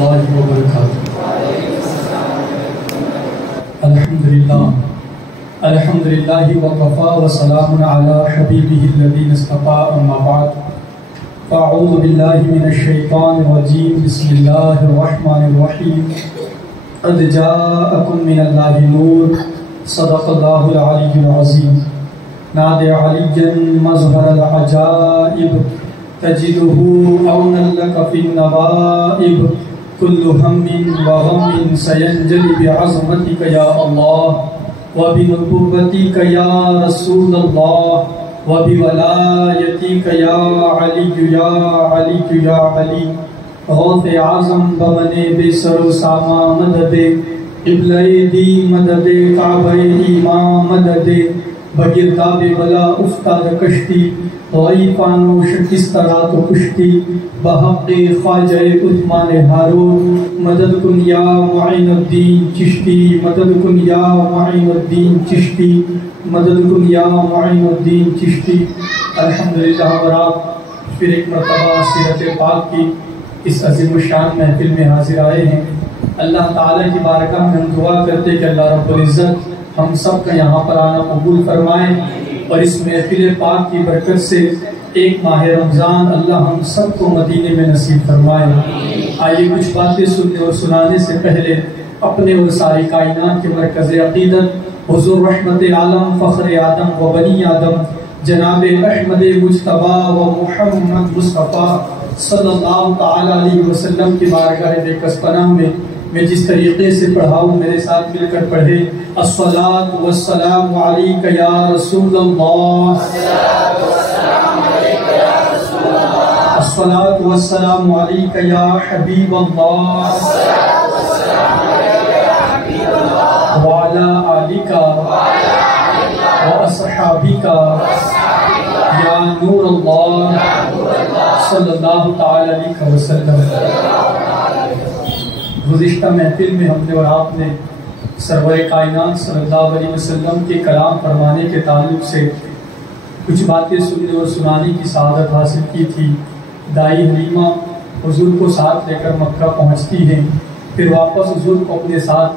اللہ وبرکاتہ۔ الحمدللہ وکفا وسلام علی حبیبہ الذی اصطفیٰ، اما بعد فاعوذ باللہ من الشیطان الرجیم، بسم اللہ الرحمن الرحیم۔ قد جاءکم من اللہ نور، صدق اللہ العلی العظیم۔ نادى عليا مظهر العجائب، تجده عونا لك في النوائب، كل هم وغم سينجلي بعظمتك يا الله، وبنبوتك يا رسول الله، وبولايتك يا علي يا علي يا علي۔ غوث اعظم بمن بسر و ساما مدد، قبلہ دی مدد، کعبہ ایمان مدد، بگرداب بلا افتاد کشتی، ضعیفان و شکست رات و کشتی، بحق خواجہ عثمان ہارون، مدد کن یا معین الدین چشتی، مدد کن یا معین الدین چشتی، مدد کن یا معین الدین چشتی۔ الحمدللہ برات پھر ایک مرتبہ سیرت پاک کی اس عظیم الشان محفل میں حاضر آئے ہیں۔ اللہ تعالیٰ کی بارگاہ میں ہم دعا کرتے کہ اللہ رب العزت ہم سب کا یہاں پر آنا قبول فرمائے، اور اس محفل پاک کی برکت سے ایک ماہ رمضان اللہ ہم سب کو مدینے میں نصیب فرمائے۔ آئیے کچھ باتیں سننے اور سنانے سے پہلے اپنے اور ساری کائنات کے مرکز عقیدت حضور رحمت عالم فخر آدم و بنی آدم جناب احمد مجتبیٰ و محمد مصطفیٰ صلی اللہ تعالی علیہ وسلم کی بارگاہ بےکس پناہ میں جس طریقے سے پڑھاؤں میرے ساتھ مل کر پڑھے۔ الصلاۃ والسلام علیک یا رسول اللہ، الصلاۃ والسلام علیک یا حبیب اللہ، وعلی آلک واصحابک یا نور اللہ صلی اللہ تعالی علیہ وسلم۔ گزشتہ محفل میں ہم نے اور آپ نے سرور کائنات صلی اللہ علیہ وسلم کے کلام فرمانے کے تعلق سے کچھ باتیں سننے اور سنانے کی سعادت حاصل کی تھی۔ دائی حلیمہ حضور کو ساتھ لے کر مکہ پہنچتی ہیں، پھر واپس حضور کو اپنے ساتھ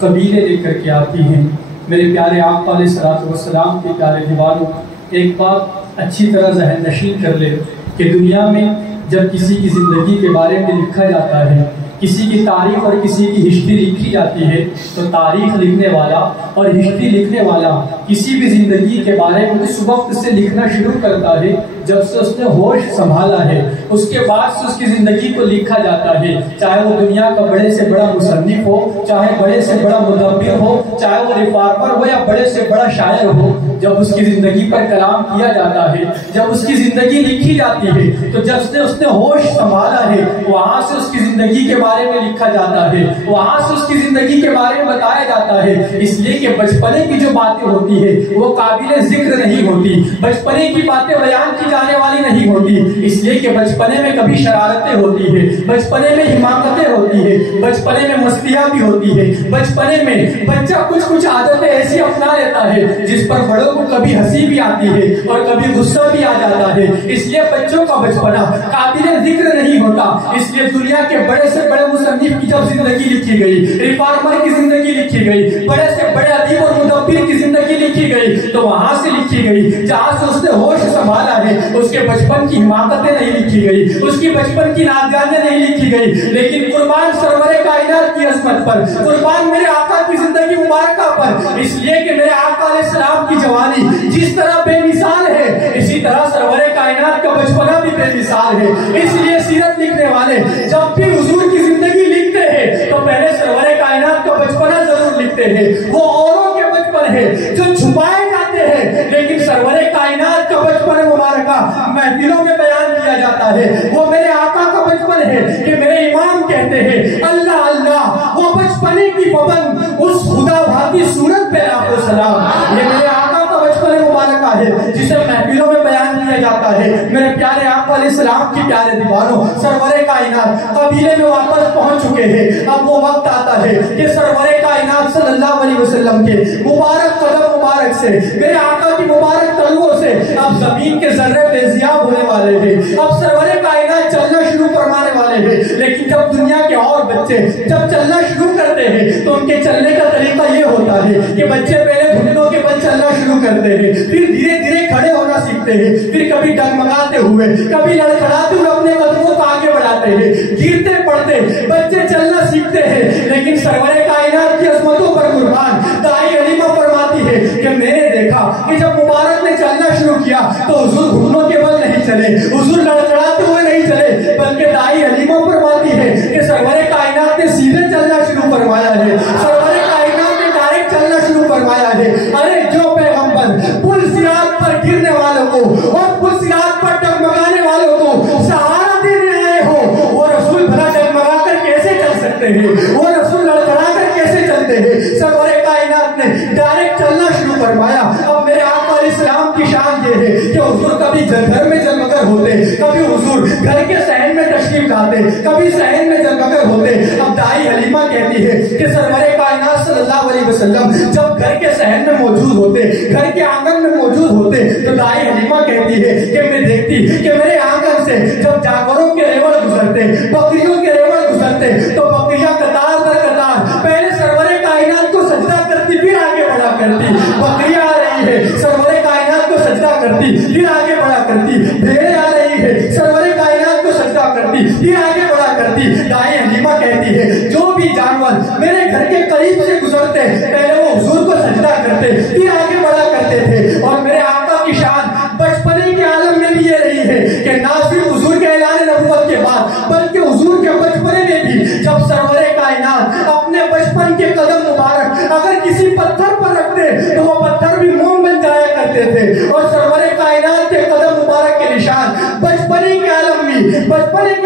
قبیلے لے کر کے آتی ہیں۔ میرے پیارے آقا علیہ الصلوۃ والسلام کے پیارے دیوانوں، ایک بات اچھی طرح ذہن نشین کر لے کہ دنیا میں جب کسی کی زندگی کے بارے میں لکھا جاتا ہے، کسی کی تاریخ اور کسی کی ہسٹری لکھی جاتی ہے، تو تاریخ لکھنے والا اور ہسٹری لکھنے والا کسی بھی زندگی کے بارے میں اس وقت سے لکھنا شروع کرتا ہے جب سے اس نے ہوش سنبھالا ہے، اس کے بعد سے اس کی زندگی کو لکھا جاتا ہے، چاہے وہ دنیا کا بڑے سے بڑا مصنف ہو، چاہے بڑے سے بڑا مدبر ہو، چاہے وہ ریفارمر ہو یا بڑے سے بڑا شاعر ہو۔ جب اس کی زندگی پر کلام کیا جاتا ہے، جب اس کی زندگی لکھی جاتی ہے، تو جب سے اس نے ہوش سنبھالا ہے وہاں سے اس کی زندگی کے بارے میں لکھا جاتا ہے، وہاں سے اس کی زندگی کے بارے میں بتایا جاتا ہے۔ اس لیے کہ بچپنے کی جو باتیں ہوتی ہے وہ قابل ذکر نہیں ہوتی، بچپنے کی باتیں بیان کی جانے والی نہیں ہوتی، اس لیے کہ بچپنے میں کبھی شرارتیں ہوتی ہے، بچپنے میں حماقتیں ہوتی ہے، بچپنے میں مستیاں بھی ہوتی ہے، بچپنے میں بچہ کچھ عادتیں ایسی اپنا لیتا ہے جس پر بڑوں کو کبھی ہنسی بھی آتی ہے اور کبھی غصہ بھی آ جاتا ہے۔ اس لیے بچوں کا بچپنا قابل ذکر نہیں ہوتا۔ اس لیے دنیا کے بڑے سے بڑے مصنف کی جب زندگی لکھی گئی، ریفارمر کی زندگی لکھی گئی، بڑے سے بڑے ادیب اور مدبر کی زندگی لکھی گئی، تو وہاں سے لکھی گئی جہاں سے اس نے ہوش سنبھالا ہے۔ اس کے بچپن کی حماقتیں نہیں لکھی گئی، اس کی بچپن کی نادانیاں نہیں لکھی گئی، لیکن قربان سرور کائنات کی عظمت پر، قربان میرے آقا کی زندگی مبارکہ پر، اس لیے کہ میرے آقا علیہ السلام کی جوانی جس طرح بے مثال ہے، اسی طرح سرور کائنات کا بچپنا بھی بے مثال ہے۔ اس لیے سیرت لکھنے والے جب بھی حضور کی زندگی لکھتے ہیں تو پہلے سرور کائنات کا بچپنا ضرور لکھتے ہیں۔ وہ اوروں کے بچپن ہے جو چھپائے جاتے ہیں، لیکن سرور کائنات کا بچپن مبارکہ محفلوں میں بیان کیا جاتا ہے۔ وہ میرے آقا کا بچپن ہے کہ میرے امام کہتے ہیں اللہ اللہ وہ بچپنے کی پابند اس خدا بھاتی صورت پہ لاکھوں سلام۔ یہ میرے آقا کا بچپن مبارکہ ہے جسے محفلوں میں بیان کیا جاتا ہے۔ میرے پیارے آقا علیہ السلام کی پیارے دیوانوں، سرور کائنات قبیلے میں واپس پہنچ چکے ہیں۔ اب وہ وقت آتا ہے کہ سرور کائنات صلی اللہ علیہ وسلم کے مبارک قدم مبارک سے، میرے آقا کی مبارک تلوؤں سے اب زمین کے ذرے بے ضیاب ہونے والے ہیں، اب سرور کائنات چلنا شروع فرمانے والے ہیں۔ لیکن جب دنیا کے اور بچے جب چلنا شروع کرتے ہیں تو ان کے چلنے کا طریقہ یہ ہوتا ہے کہ بچے پہلے گھٹنوں کے بل چلنا شروع کرتے ہیں، پھر دھیرے دھیرے کھڑے ہونا سیکھتے ہیں، پھر کبھی ڈگمگاتے ہوئے کبھی لڑکھڑاتے ہوئے اپنے قدموں کو آگے بڑھاتے ہیں، گرتے پڑتے بچے چلنا سیکھتے ہیں۔ لیکن سرور کائنات کی عظمتوں پر قربان دائی حلیمہ فرماتی ہے کہ میں نے دیکھا کہ جب مبارک نے چلنا شروع کیا تو حضور گھٹنوں کے بل نہیں چلے، حضور لڑکھڑاتے ہوئے نہیں چلے، بلکہ دائی حلیمہ فرماتی ہے کہ سرور کائنات نے سیدھے چلنا شروع فرمایا ہے، سرور کائنات نے ڈائریکٹ چلنا شروع فرمایا ہے۔ ارے جو پیغمبر پل صراط پر گرنے والوں کو اور پل صراط پر ڈگمگانے والوں کو سہارا دینے آئے ہو، وہ رسول بھلا ڈگمگا کر کیسے چل سکتے ہیں، وہ رسول لڑکھڑا کر کیسے چلتے ہیں؟ سرور کائنات نے ڈائریکٹ چلنا شروع فرمایا۔ اب میرے آقا علیہ السلام کی شان یہ ہے کہ حضور کبھی گھر میں جلمگر ہوتے، کبھی حضور گھر کے صحن میں تشریف لاتے، کبھی صحن میں جلمگر ہوتے۔ اب دائی حلیمہ کہتی ہے کہ سرور کائنات صلی اللہ علیہ وسلم جب گھر کے صحن میں موجود ہوتے، گھر کے آنگن میں موجود ہوتے، تو دائی حلیمہ کہتی ہے کہ میں دیکھتی کہ میرے آنگن سے جب جانوروں کے ریوڑ گزرتے، بکریوں کے ریوڑ گزرتے، تو بکریاں قطار در قطار پہلے سرور کائنات کو سجدہ کرتی، پھر آگے بڑھا کرتی۔ بکریاں آ رہی ہے، سرور کائنات کو سجدہ کرتی، پھر آگے بڑھا کرتی۔ بھیڑیں آ رہی ہے، سرور کائنات کو سجدہ کرتی، پھر آگے بڑھا کرتی۔ دائی حلیمہ کہتی ہے جو بھی جانور میرے گھر کے قریب سے گزرتے پہلے وہ حضور کو سجدہ کرتے، پھر آگے بڑھا کرتے تھے۔ اور میرے آقا کی شان بچپنے کے عالم میں بھی یہ رہی ہے کہ نہ صرف حضور کے اعلان نبوت کے بعد بلکہ حضور کے بچپنے میں بھی جب سرور کائنات اپنے بچپن کے قدم مبارک اگر کسی پتھر پر رکھتے تو وہ پتھر بھی موم بن جایا کرتے تھے۔ اور سرور کائنات کے قدم مبارک کے نشان بچپنے کے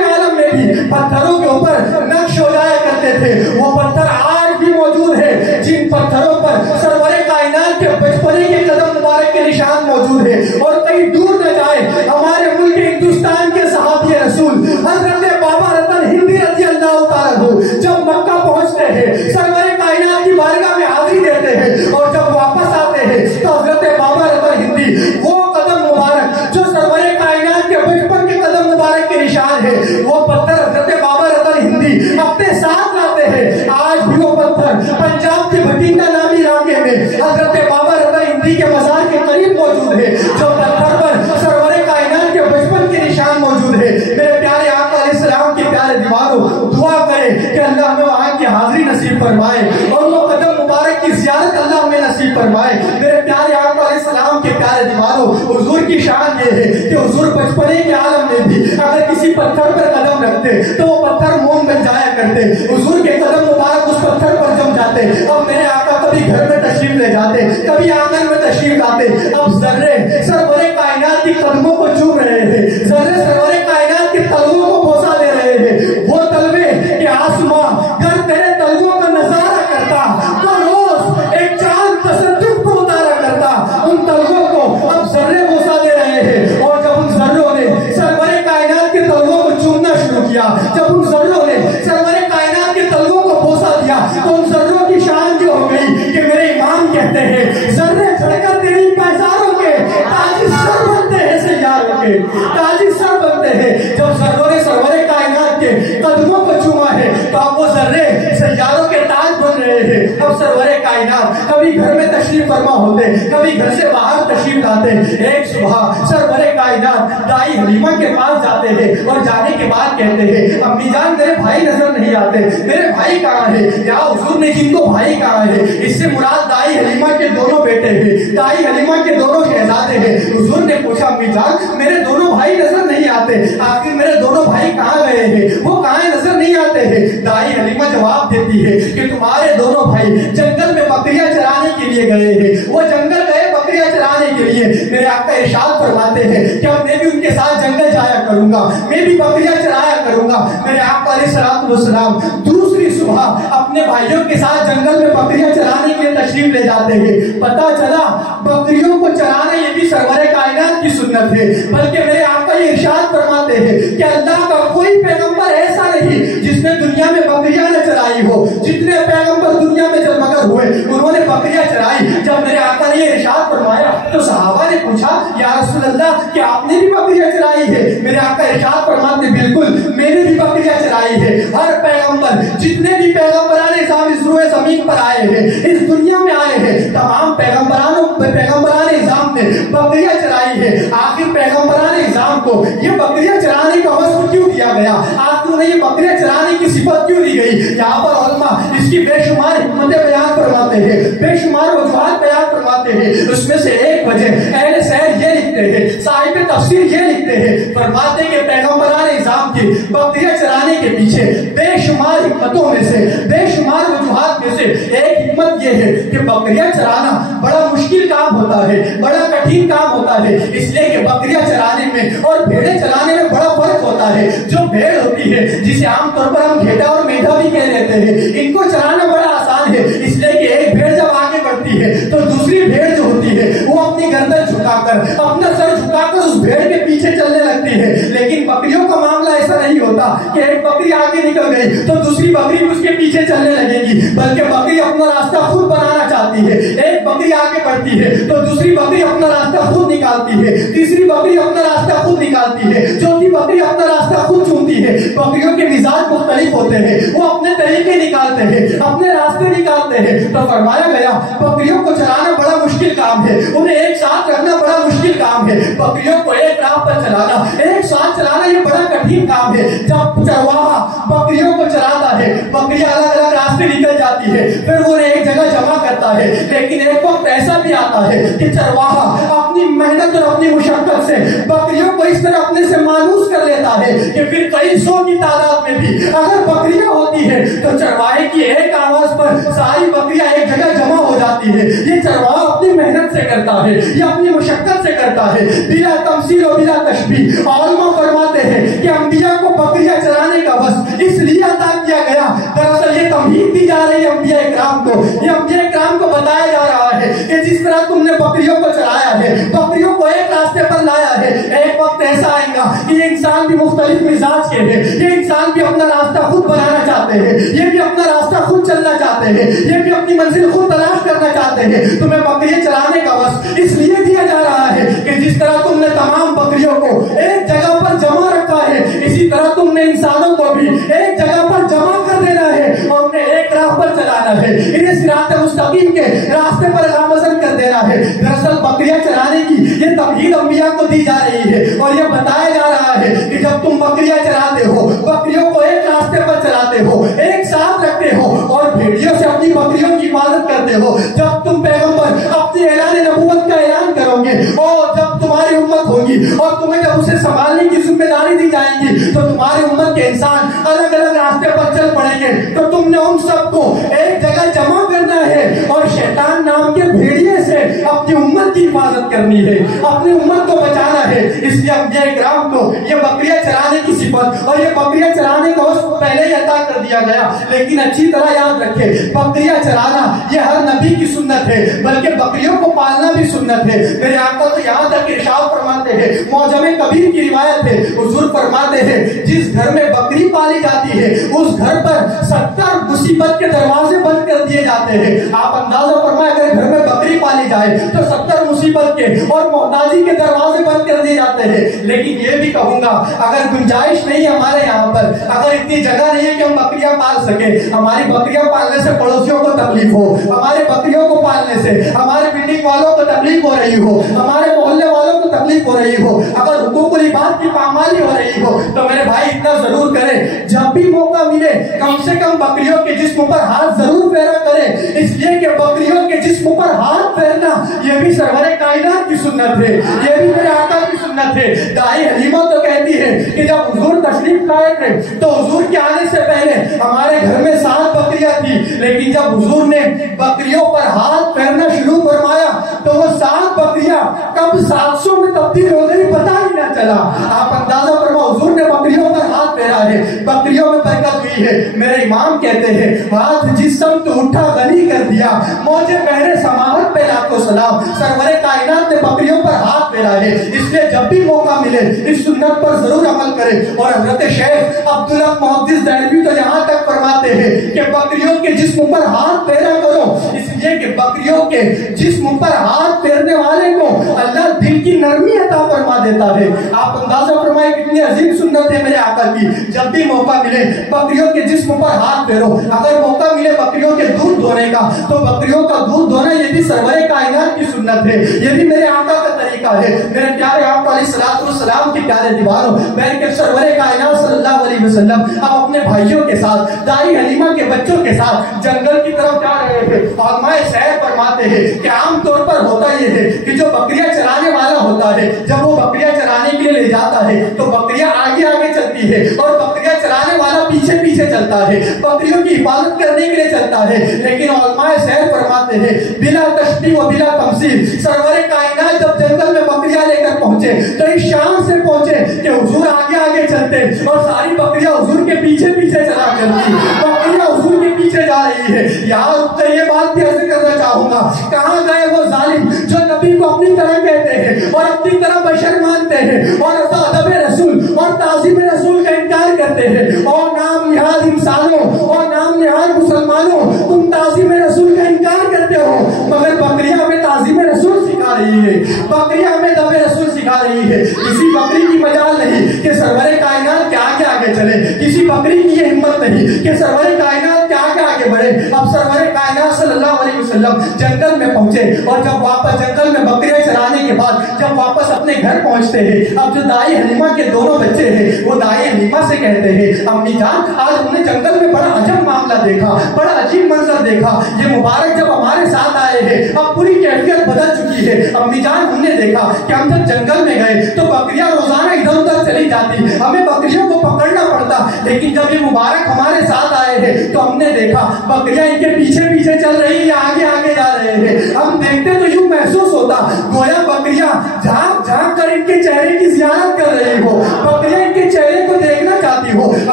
عالم میں بھی پتھروں کے اوپر نقش ہو جایا کرتے تھے۔ وہ پتھر آج بھی موجود ہے جن پتھروں پر سرور کائنات کے بچپنے کے قدم مبارک کے نشان موجود ہے۔ اور کہیں دور نہ جائے، ہمارے ملک ہندوستان کے صحابی رسول حضرت بابا رتن ہندی رضی اللہ تعالیٰ عنہ جب مکہ پہنچتے ہیں، سرور کائنات کی بارگاہ میں حاضری دیتے ہیں، اور جب واپس آتے ہیں تو حضرت بابا رتن ہندی وہ قدم مبارک جو سرور کائنات کے بچپن کے قدم مبارک کے نشان ہے، وہ پتھر حضرت بابا رتن ہندی اپنے ساتھ لاتے ہیں۔ آج بھی وہ پتھر پنجاب کے بھٹنڈا نامی علاقے میں حضرت بابا رتن ہندی کے مزار کے قریب موجود ہے، جو پتھر پر سرور کائنات کے بچپن کے نشان موجود ہے۔ میرے پیارے آقا علیہ السلام کے پیارے دیواروں، دعا کرے کہ اللہ ہمیں وہاں کی حاضری نصیب فرمائے اور وہ قدم مبارک کی زیارت اللہ ہمیں نصیب فرمائے۔ میرے پیارے آقا علیہ السلام کے پیارے دیواروں، حضور کی شان یہ ہے کہ حضور بچپنے کے عالم میں بھی اگر کسی پتھر پر قدم رکھتے تو وہ پتھر موم بن جایا کرتے۔ حضور کے قدم مبارک اس پتھر پر جم جاتے۔ اب میرے آقا کبھی گھر میں تشریف لے جاتے، کبھی آنگن میں تشریف لاتے۔ اب ذرے سرور کائنات کی قدموں کو چوم رہے ہیں، ذرے سرور کائنات کے تلووں کو بوسہ دے رہے ہیں۔ وہ تلوے کہ آسماں گر تیرے تلووں کا نظارہ کرتا تو روز ایک چاند تصدق کو اتارا کرتا۔ ان تلووں کو اب ذرے بوسہ دے رہے ہیں، اور جب ان ذروں نے سرور کائنات کے تلووں کو چومنا شروع کیا، جب ان ذروں نے سرور کائنات کے تلووں کو بوسہ دیا تو ان ذروں کی شان جو ہو گئی کہ میرے امام کہتے ہیں ذرے چڑھ کر تیری پیزاروں کے تاج سر بنتے ہیں، سیاروں کے تاج سر بنتے ہیں۔ جب ذروں نے سرور کائنات کے قدموں کو چوما ہے تو اب وہ ذرے سیاروں کے تاج بن رہے ہیں۔ اب سرور کائنات کبھی گھر میں تشریف فرما ہوتے، کبھی گھر سے باہر تشریف لاتے۔ ایک صبح سرور کائنات دائی حلیمہ کے پاس جاتے ہیں اور جانے کے بعد کہتے ہیں امی جان میرے بھائی نظر نہیں آتے، میرے بھائی کہاں ہے؟ یا حضور نے جن کو بھائی کہا ہے اس سے مراد دائی حلیمہ کے دونوں بیٹے ہیں، دائی حلیمہ کے دونوں شہزادے ہیں۔ حضور نے پوچھا امی جان میرے دونوں بھائی نظر نہیں آتے، آخر میرے دونوں بھائی کہاں گئے ہیں؟ وہ کہاں نظر نہیں آتے ہیں؟ دائی حلیمہ جواب دیتی ہے کہ تمہارے دونوں بھائی جنگل میں بکریاں چرانے کے لیے گئے ہیں، وہ جنگل گئے بکریاں چرانے کے لیے۔ میرے آقا ارشاد فرماتے ہیں کہ اب میں بھی ان کے ساتھ جنگل جایا کروں گا، میں بھی بکریاں چرایا کروں گا۔ میرے آقا علیہ الصلوۃ والسلام دوسری صبح اپنے بھائیوں کے ساتھ جنگل میں بکریاں چرانے کے لیے تشریف لے جاتے ہیں۔ پتہ چلا بکریوں کو چرانا یہ بھی سرور کائنات کی سنت ہے، بلکہ میرے آقا یہ ارشاد فرماتے ہیں کہ اللہ کا کوئی پیغمبر ایسا نہیں جس نے دنیا میں بکریاں نہ چرائی ہو۔ جتنے پیغمبر دنیا میں جلمگر ہوئے انہوں نے بکریاں چرائی۔ جب میرے آقا نے یہ ارشاد فرمایا تو صحابہ نے پوچھا یا رسول اللہ کہ آپ نے بھی بکریاں چرائی ہے؟ میرے آقا ارشاد فرماتے بالکل میں نے بھی بکریاں چرائی ہے۔ ہر پیغمبر، جتنے بھی پیغمبران نظام اس روئے زمین پر آئے ہیں، اس دنیا میں آئے ہیں، تمام پیغمبران نظام نے بکریاں چرائی ہے۔ آخر پیغمبران نظام کو یہ بکریاں چرانے کا وصف کیوں دیا گیا؟ آخر انہیں یہ بکریاں چرانے کی صفت کیوں دی گئی؟ یہاں پر علماء اس کی بے شمار حکمتیں بیان فرماتے ہیں، بے شمار وجوہات بیان فرماتے ہیں۔ اس میں سے ایک وجہ اہل سیر یہ لکھتے ہیں، صاحب تفسیر یہ لکھتے ہیں، فرماتے ہیں کہ پیغمبران نظام کی بکریاں چرانے کے پیچھے بے شمار حکمتوں میں سے، بے شمار وجوہات میں سے ایک حکمت یہ ہے کہ بکریاں چرانا بڑا مشکل کام ہوتا ہے، بڑا کٹھن کام ہوتا ہے، اس لیے کہ بکریاں چرانے میں اور بھیڑیں چرانے میں بڑا فرق ہوتا ہے۔ جو بھیڑ ہوتی ہے جسے عام طور پر ہم گھیٹا اور میڈھا بھی کہہ لیتے ہیں، ان کو چرانا بڑا آسان ہے، اس لیے کہ ایک بھیڑ جب آگے بڑھتی ہے تو دوسری بھیڑ جو ہوتی ہے وہ اپنی گردن جھکا کر، اپنا سر جھکا کر اس بھیڑ کے پیچھے چلنے لگتی ہے۔ لیکن بکریوں کا معاملہ ایسا نہیں ہوتا کہ ایک بکری آگے نکل گئی تو دوسری بکری بھی اس کے پیچھے چلنے لگے گی، بلکہ بکری اپنا راستہ خود بنانا چاہتی ہے۔ ایک بکری آگے بڑھتی ہے تو دوسری بکری اپنا راستہ خود نکالتی ہے، تیسری بکری اپنا راستہ خود نکالتی ہے، چوتھی بکری اپنا راستہ خود چنتی ہے۔ بکریوں کے مزاج مختلف ہوتے ہیں، وہ اپنے طریقے نکالتے ہیں، اپنے راستے نکالتے ہیں۔ تو فرمایا گیا بکریوں کو چلانا بڑا مشکل کام ہے، انہیں ایک ساتھ رکھنا بڑا مشکل کام ہے۔ بکریوں کو ایک راہ پر چلانا، ایک ساتھ چلانا یہ بڑا کٹھن کام ہے۔ جب چرواہا بکریوں کو چلاتا ہے، بکریاں الگ الگ راستے نکل جاتی ہے، پھر وہ ایک جگہ جمع کرتا ہے۔ لیکن ایک وقت ایسا بھی آتا ہے کہ چرواہا اپنی محنت اور اپنی مشقت سے بکریوں کو اس طرح اپنے سے مانوس کر لیتا ہے کہ پھر کئی سو کی تعداد میں بھی اگر بکریاں ہوتی ہے تو چرواہے کی ایک آواز پر ساری بکریاں ایک جگہ جمع ہو جاتی ہے۔ یہ چرواہا اپنی محنت سے کرتا ہے، یہ اپنی مشقت سے کرتا ہے، بلا تمثیل و بلا تشبیہ۔ علماء فرماتے ہیں کہ انبیاء کو بکریاں چرانے کا وصف اس لیے عطا کیا گیا، دراصل یہ تمہید دی جا رہی ہے انبیاء اکرام کو، یہ انبیاء اکرام کو بتایا جا رہا ہے کہ جس طرح تم نے بکریوں کو چلایا ہے، بکریوں کو ایک راستے پر لایا ہے، ایک وقت ایسا آئے گا کہ یہ انسان بھی مختلف مزاج کے ہیں، یہ انسان بھی اپنا راستہ خود بنانا چاہتے ہیں، یہ بھی اپنا راستہ خود چلنا چاہتے ہیں، یہ بھی اپنی منزل خود تلاش کرنا چاہتے ہیں۔ تمہیں بکریاں چلانے کا وصف اس لیے دیا جا رہا ہے کہ جس طرح تم نے تمام بکریوں کو ایک جگہ پر جمع رکھا ہے، اسی طرح تم نے انسانوں کو بھی ایک جگہ پر جمع کر دینا ہے اور انہیں ایک راہ پر چلانا ہے، انہیں صراط مستقیم کے راستے پر گامزن کر دینا ہے۔ دراصل بکریاں چلانے کی یہ تمہید انبیاء کو دی جا رہی ہے اور یہ بتایا جا رہا ہے کہ جب تم بکریاں چلاتے ہو، بکریوں کو ایک راستے پر چلاتے ہو، ایک ساتھ رکھتے ہو اور بھیڑیوں سے اپنی بکریوں کی حفاظت کرتے ہو، جب تم پیغمبر اپنی اعلان نبوت کا اعلان کرو گے اور جب تمہاری امت ہوگی اور تمہیں جب اسے سنبھالنے کی ذمہ داری دی جائے گی تو تمہاری امت کے انسان الگ الگ راستے پر چل پڑیں گے، تو تم نے ان سب کو ایک جگہ جمع کرنا ہے اور شیطان نام کے بھیڑیے سے اپنی امت کی حفاظت کرنی ہے، اپنی امت کو بچانا ہے۔ اس لیے انبیاء اکرام کو یہ بکریاں چرانے کی صفت اور یہ بکریاں چرانے کا وصف پہلے ہی عطا کر دیا گیا۔ لیکن اچھی طرح یاد رکھے بکریاں چرانا یہ ہر نبی کی سنت ہے، بلکہ بکریوں کو پالنا بھی سنت ہے۔ میرے آقا تو یہاں تک ارشاد فرماتے ہیں، معجم کبیر کی روایت ہے، حضور فرماتے ہیں جس گھر میں بکری پالی جاتی ہے اس گھر پر 70 مصیبت کے دروازے بند کر دیے جاتے ہیں۔ آپ اندازہ فرمائیں اگر گھر میں بکری پالی جائے تو 70 مصیبت کے اور محتاجی کے دروازے بند کر دیے جاتے ہیں۔ لیکن یہ بھی کہوں گا اگر گنجائش نہیں ہے ہمارے یہاں پر، اگر اتنی جگہ نہیں ہے کہ ہم بکریاں پال سکیں، ہماری بکریاں پالنے سے پڑوسیوں کو تکلیف ہو، ہمارے بکریوں کو پالنے سے ہمارے بلڈنگ والوں کو تکلیف ہو رہی ہو، ہمارے محلے والوں کو تکلیف ہو رہی ہو، اگر حقوق العباد کی پامالی ہو رہی ہو تو میرے بھائی اتنا ضرور کریں، جب بھی موقع ملے کم سے کم بکریوں کے جسم پر ہاتھ ضرور پھیرا کریں، اس لیے کہ بکریوں کے جسم پر ہاتھ پھیرنا یہ بھی سرور کائنات کی سنت ہے، یہ بھی میرے آقا کی سنت ہے۔ دائی حلیمہ تو کہتی ہے کہ جب حضور تشریف لائے تھے تو حضور کے آنے سے پہلے ہمارے گھر میں 7 بکریاں تھی، لیکن جب حضور نے بکریوں پر ہاتھ پھیرنا شروع فرمایا تو وہ 7 بکریاں کب 700 میں تبدیل ہو گئی پتہ ہی نہ چلا۔ آپ اندازہ فرماؤ حضور نے بکریوں پر ہاتھ پھیرا ہے، بکریوں میں برکت ہوئی ہے۔ میرے امام کہتے ہیں ہاتھ جس سمت اٹھا غنی کر دیا، موجے بحر سماوت پہ لاکھوں سلام، سرور کائنات نے بکریوں پر ہاتھ پھیرا ہے۔ اس لیے جب بھی موقع ملے اس سنت پر ضرور عمل کریں۔ اور حضرت شیخ عبداللہ محدث دہلوی تو یہاں تک فرماتے ہیں کہ بکریوں کے جسم پر ہاتھ پھیرا کرو، اس لیے کہ بکریوں کے جسم پر ہاتھ پھیرنے والے کو اللہ دل کی نرمی عطا فرما دیتا ہے۔ آپ اندازہ فرمائے کتنی عظیم سنت ہے میرے آقا کی، جب بھی موقع ملے بکریوں کے جسم پر ہاتھ پھیرو۔ اگر موقع ملے بکریوں کے دودھ دھونے کا تو بکریوں کا دودھ دھونا یہ بھی سرور کائنات کی سنت ہے، یہ بھی میرے آقا کا طریقہ ہے۔ میرے پیارے آقا علیہ الصلوۃ والسلام کے پیارے دیواروں، میں کہ سرور کائنات صلی اللہ علیہ وسلم اب اپنے بھائیوں کے ساتھ دائی حلیمہ کے بچوں کے ساتھ جنگل کی طرف جا رہے تھے۔ اور میں سیر فرماتے ہیں کہ عام طور پر ہوتا یہ ہے کہ جو بکریاں چرانے والا ہوتا ہے جب وہ بکریاں چرانے کے لیے لے جاتا ہے تو بکریاں آگے آگے چلتی ہے اور بکریاں چرانے والا پیچھے پیچھے چلتا ہے، بکریوں کی حفاظت کرنے کے لیے چلتا ہے۔ لیکن علماء سیر فرماتے ہیں بلا تشبیہ و بلا تمثیل سرور کائنات جب جنگل میں بکریاں لے کر پہنچے تو اس شان سے پہنچے کہ حضور آگے آگے چلتے اور ساری بکریاں حضور کے پیچھے پیچھے چلا کرتی، بکریاں حضور کے پیچھے جا رہی ہے۔ یہاں یہ بات بھی عرض کرنا چاہوں گا، کہاں گئے وہ ظالم جو نبی کو اپنی طرح کہتے ہیں اور اپنی طرح بشر مانتے ہیں اور ادب رسول اور تعظیم رسول کا انکار کرتے ہیں؟ اور نام نہاد انسانوں اور نام نہاد مسلمانوں، تم تعظیم رسول کا انکار کرتے ہو، مگر بکریاں ہمیں تعظیم رسول سکھا رہی ہے، بکریاں ہمیں ادب رسول سکھا رہی ہے۔ کسی بکری کی مجال نہیں کہ سرور کائنات کے آگے آگے چلے، کسی بکری کی یہ ہمت نہیں کہ سرور کائنات کے آگے آگے بڑھے۔ اب سرور کائنات صلی اللہ علیہ وسلم جنگل میں پہنچے اور جب واپس جنگل میں بکریاں چرانے کے بعد جب واپس اپنے گھر پہنچتے ہیں، اب جو دائی حلیمہ کے دونوں بچے ہیں وہ دائی حلیمہ سے کہتے ہیں امی جان آج ہم نے جنگل میں بڑا عجب معاملہ دیکھا، بڑا عجیب منظر دیکھا، یہ مبارک جب ہمارے ساتھ آئے ہیں اب پوری کیفیت بدل چکی ہے۔ امی جان ہم نے دیکھا کہ ہم جب جنگل میں گئے تو بکریاں روزانہ ادھر ادھر چلی جاتی، ہمیں بکریوں کو پکڑنا پڑتا، لیکن جب یہ مبارک ہمارے ساتھ آئے ہیں تو ہم نے دیکھا بکریاں ان کے پیچھے پیچھے چل رہی ہیں، آگے آگے جا رہے ہیں۔ ہم دیکھتے تو یوں محسوس ہوتا گویا بکریاں جھانک جھانک کر ان کے چہرے کی زیارت کر رہی ہو، بکریاں ان کے چہرے کو دیکھنا چاہتی ہو۔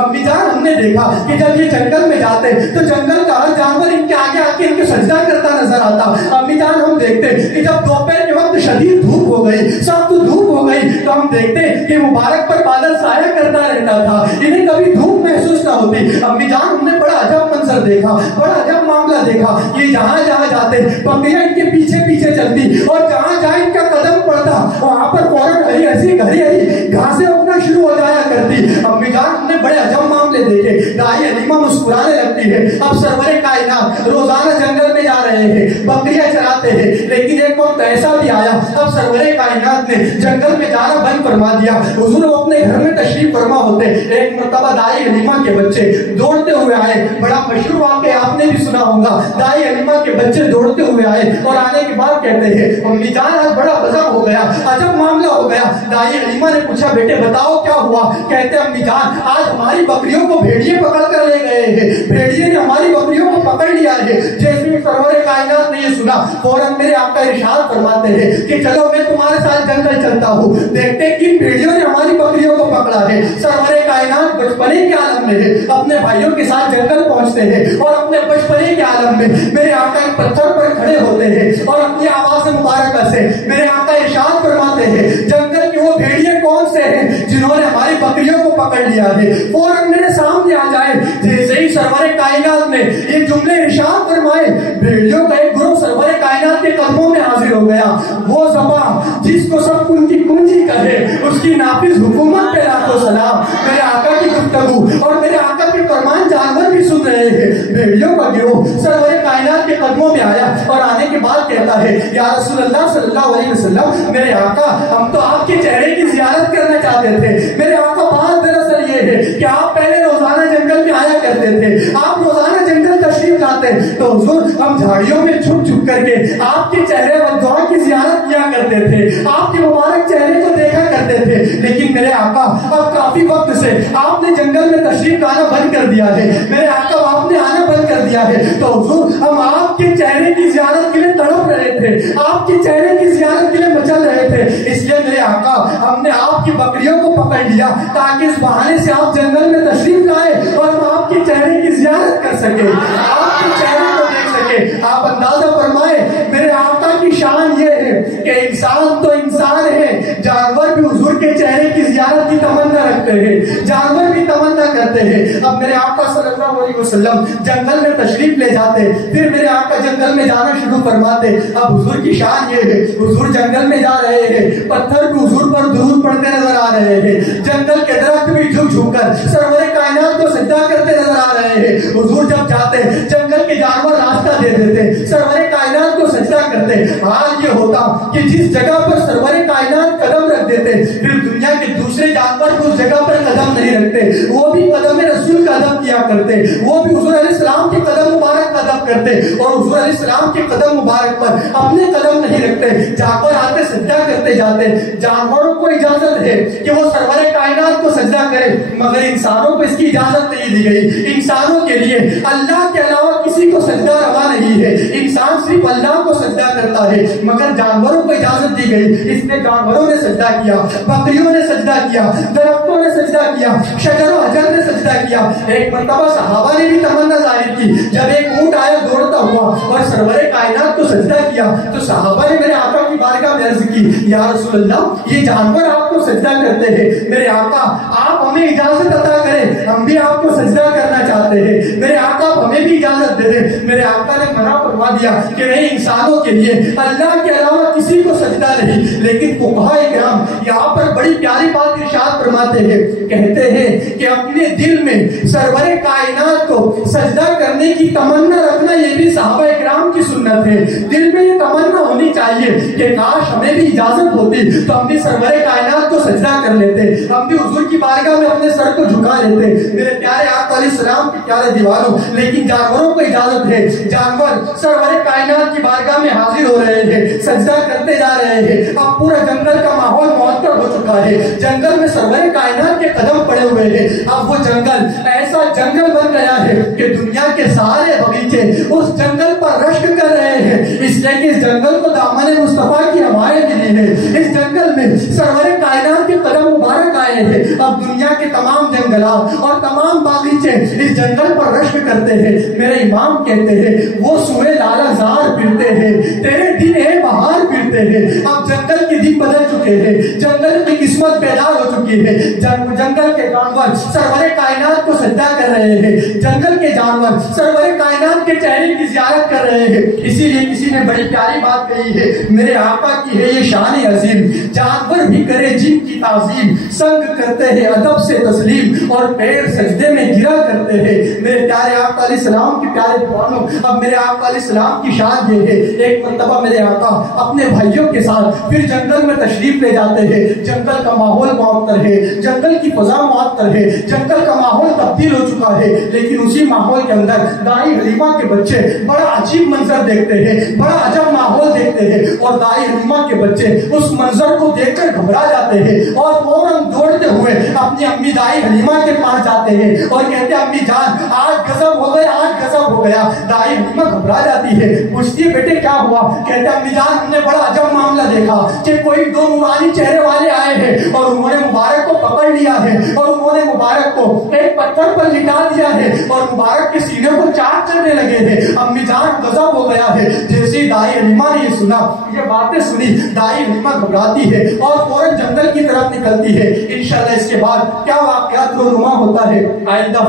امی جان ہم نے دیکھا کہ جب یہ جنگل میں جاتے تو جنگل کا ہر جانور ان کے آگے آ کے ان کے سجدہ کرتا نظر آتا۔ امی جان ہم دیکھتے کہ جب دوپہر کے وقت شدید دھوپ ہو گئی، سخت دھوپ ہو گئی تو ہم دیکھتے کہ مبارک پر بادل سایہ کرتا رہتا تھا، انہیں کبھی دھوپ محسوس نہ ہوتی۔ امی جان ہم نے بڑا عجب منظر دیکھا، بڑا عجب معاملہ دیکھا، یہ جہاں جہاں جاتے بکریاں ان کے پیچھے پیچھے چلتی اور جہاں جہاں ان کا قدم پڑتا وہاں پر فوراً ہری ہری گھاسیں اگنا شروع ہو جایا کرتی۔ امی جان ہم نے بڑے عجب معاملے دیکھے، دائی حلیمہ مسکرانے لگتی ہے۔ اب سرور کائنات روزانہ جنگل میں جا رہے ہیں، بکریاں چراتے ہیں، لیکن ایک وقت ایسا بھی آیا اب سرور کائنات نے جنگل میں جانا بند فرما دیا۔ حضور اپنے گھر میں تشریف فرما ہوتے، ایک مرتبہ دائی حلیمہ کے بچے دوڑتے ہوئے آئے، بڑا مشہور واقعہ آپ نے بھی سنا ہوگا، دائی حلیمہ کے بچے دوڑتے ہوئے آئے اور آنے کے بعد کہتے ہیں امی جان آج بڑا وضع ہو گیا، عجب معاملہ ہو گیا۔ دائی حلیمہ نے پوچھا بیٹے بتاؤ کیا ہوا؟ کہتے امی جان آج ہماری بکریوں کو بھیڑیے پکڑ کر لے گئے ہیں، بھیڑیے نے ہماری بکریوں کو پکڑ لیا ہے۔ جیسے سرور کائنات نے یہ سنا فوراً میرے آقا ارشاد فرماتے ہیں کہ چلو میں تمہارے ساتھ جنگل چلتا ہوں، دیکھتے کن بھیڑیوں نے ہماری بکریوں کو پکڑا ہے۔ سرور کائنات بچپنے کے عالم میں ہے، اپنے بھائیوں کے ساتھ جنگل پہنچتے ہیں اور اپنے بچپنے کے عالم میں میرے آقا ایک پتھر پر کھڑے ہوتے ہیں اور اپنی آواز مبارکہ سے میرے آقا ارشاد فرماتے ہیں جنگل کے وہ بھیڑیے کون سے ہیں جنہوں نے ہماری بکریوں کو پکڑ لیا ہے؟ فوراً میرے سامنے آ جائے۔ جیسے ہی سرور کائنات نے یہ جملے ارشاد فرمائے بھیڑیوں کا ایک گروہ سرور کائنات کے قدموں میں حاضر ہو گیا۔ وہ زبان جس کو سب ان کی کنجی کہے اس کی نافذ حکومت پہ لاکھوں سلام۔ میرے آقا کی گفتگو اور میرے آقا کے فرمان جانور بھی سن رہے ہیں۔ بھیڑیوں کا گروہ سرور کائنات کے قدموں میں آیا اور آنے کے بعد کہتا ہے یا رسول اللہ صلی اللہ علیہ وسلم میرے آقا ہم تو آپ کے چہرے کی زیارت کرنا چاہتے تھے۔ میرے آقا بات دراصل یہ ہے کہ آپ پہلے روزانہ جنگل میں آیا کرتے تھے، آپ روزانہ جنگل تشریف لاتے تو حضور ہم جھاڑیوں میں چھپ چھپ کر کے آپ کے چہرے و دعا کی زیارت کیا کرتے تھے، آپ کے مبارک چہرے کو دیکھا کرتے تھے۔ لیکن میرے آقا اب کافی وقت سے آپ نے جنگل میں تشریف لانا بند کر دیا ہے، میرے آقا آپ نے آنا بند کر دیا ہے، تو حضور ہم آپ کے چہرے کی زیارت کے لیے تڑپ رہے تھے، آپ کے چہرے کی زیارت کے لیے مچل رہے تھے۔ اس لیے میرے آقا ہم نے آپ کی بکریوں کو پکڑ لیا تاکہ اس بہانے سے آپ جنگل میں تشریف لائے اور ہم آپ کے چہرے کی زیارت کر سکے، آپ کے چہرے کو دیکھ سکے۔ آپ اندازہ فرمائے میرے آقا کی شان یہ ہے کہ انسان تو انسان ہے، جانور بھی حضور کے چہرے کی زیارت کی تمنا رکھتے ہیں، جانور بھی تمنا کرتے کرتے ہیں۔ اب میرے آقا صلی اللہ علیہ وسلم جنگل میں تشریف لے جاتے، پھر میرے آقا جنگل میں جانا شروع فرماتے۔ اب حضور کی شان یہ ہے، حضور جنگل میں جا رہے ہیں، پتھر بھی حضور پر درود پڑھتے نظر آ رہے ہیں، جنگل کے درخت بھی جھک جھک کر سرور کائنات کو سجدہ کرتے نظر آ رہے ہیں۔ حضور جب جاتے جنگل کے جانور راستہ دے دیتے، سرور کائنات کو سجدہ کرتے۔ حال یہ ہوتا کہ جس جگہ پر سرور کائنات قدم رکھ دیتے، پھر دنیا کے دوسرے جانور کو اس جگہ پر قدم نہیں رکھتے، وہ بھی قدم رسول کا ادب کیا کرتے، وہ بھی حضور علیہ السلام کے قدم مبارک کا ادب کرتے، اور حضور علیہ السلام کے قدم مبارک پر اپنے قدم نہیں رکھتے۔ جانور آتے سجدہ کرتے جاتے، جانوروں کو اجازت ہے کہ وہ سرور کائنات کو سجدہ کرے، مگر انسانوں کو اس کی اجازت نہیں دی گئی۔ انسانوں کے لیے اللہ کے علاوہ کسی کو سجدہ روا نہیں ہے، انسان صرف اللہ کو سجدہ کرتا ہے، مگر جانوروں کو اجازت دی گئی۔ اس نے جانوروں نے سجدہ کیا، بکریوں نے سجدہ کیا، درختوں نے سجدہ کیا، شجر و حجر نے سجدہ کیا۔ ایک مرتبہ صحابہ نے بھی تمنا ظاہر کی، جب ایک اونٹ آیا دوڑتا ہوا اور سرور کائنات کو سجدہ کیا تو صحابہ نے میرے آقا کی بارگاہ میں عرض کی، یا رسول اللہ یہ جانور آپ کو سجدہ کرتے ہیں، میرے آقا آپ ہمیں اجازت عطا کریں، ہم بھی آپ کو سجدہ کرنا چاہتے ہیں، میرے آقا ہمیں بھی اجازت دے دیں۔ میرے آقا نے منع فرما دیا کہ نہیں، انسانوں کے لیے اللہ کے علاوہ کسی کو سجدہ نہیں۔ لیکن فقہاء کرام یہاں پر بڑی پیاری بات ارشاد فرماتے ہیں، کہتے ہیں کہ اپنے دل میں سرور کائنات کو سجدہ کرنے کی تمنا رکھنا یہ بھی صحابہ کرام کی سنت ہے۔ دل میں یہ تمنا ہونی چاہیے کہ کاش ہمیں بھی اجازت ہوتی تو ہم بھی سرور کائنات کو سجدہ کر لیتے، ہم بھی حضور کی بارگاہ میں اپنے سر کو جھکا لیتے۔ میرے پیارے آقا علیہ السلام کے پیارے دیوانوں، لیکن جانوروں کو اجازت ہے، جانور سرور کائنات کی بارگاہ میں حاضر ہو رہے ہیں، سجدہ کرتے جا رہے ہیں۔ اب پورا جنگل کا ماحول معطر ہو چکا ہے، جنگل میں سرور کائنات کے قدم پڑے ہوئے ہیں۔ اب وہ جنگل ایسا جنگل بن گیا ہے کہ دنیا کے سارے بغیچے اس جنگل پر رشک کر رہے ہیں، اس لیے کہ اس جنگل کو دامن مصطفیٰ کی ہوائیں ملی ہیں، اس جنگل میں سرور کائنات کے قدم مبارک آئے ہیں۔ اب دنیا کے تمام جنگلات اور تمام باغیچے اس جنگل پر رشک کرتے ہیں۔ میرے امام کہتے ہیں وہ سوئے لالا زار پھرتے ہیں، تیرے دن ہے بہار پھرتے ہیں۔ اب جنگل کے دن بدل چکے ہیں، جنگل کی قسمت بیدار ہو چکی ہے، جنگل کے جانور سرور کائنات کو سجدہ کر رہے ہیں، جنگل کے جانور سرور کائنات کے چہرے کی زیارت کر رہے ہیں۔ اسی لیے کسی نے بڑی پیاری بات کہی ہے، میرے آقا کی ہے یہ شان عظیم، جانور بھی کرے جن کی تعظیم، سنگ کرتے ہیں ادب سے تسلیم اور پیر سجدے میں گرا کرتے ہیں۔ میرے پیارے آقا علیہ السلام کی پیارے دیوانوں، اب میرے آقا علیہ السلام کی شان یہ ہے، ایک مرتبہ میرے آقا اپنے بھائیوں کے ساتھ پھر جنگل میں تشریف لے جاتے ہیں۔ جنگل کا ماحول معطر ہے، جنگل کی فضا معطر ہے، جنگل کا ماحول تبدیل ہو چکا ہے، لیکن اسی ماحول کے اندر دائی حلیمہ کے بچے بڑا عجیب منظر دیکھتے ہیں، بڑا عجب ماحول دیکھتے ہیں، اور دائی حلیمہ کے بچے اس منظر کو دیکھ کر گھبرا جاتے ہیں اور فوراً دوڑتے ہوئے اپنی امی دائی حلیمہ کے پاس جاتے ہیں اور کہتے ہیں امی جان آج غضب ہو گیا، آج غضب ہو گیا۔ دائی حلیمہ گھبرا جاتی ہے، پوچھتی ہے بیٹے کیا ہوا؟ کہتے ہیں امی جان ہم نے بڑا عجب معاملہ دیکھا کہ کوئی دو نورانی چہرے والے آئے ہیں اور انہوں نے مبارک کو پکڑ لیا ہے اور انہوں نے مبارک کو ایک پتھر پر لٹا دیا ہے اور مبارک کے سینے پر چاٹ کرنے لگے ہیں۔ امی جان غضب ہو گیا ہے۔ جیسے دائی حلیمہ نے یہ سنا، یہ باتیں سنی، دائی حلیمہ گھبراتی ہے اور فوراً جنگل کی طرف نکلتی ہے۔ انشاءاللہ اس کے بعد کیا واقعات رونما ہوتا ہے آئندہ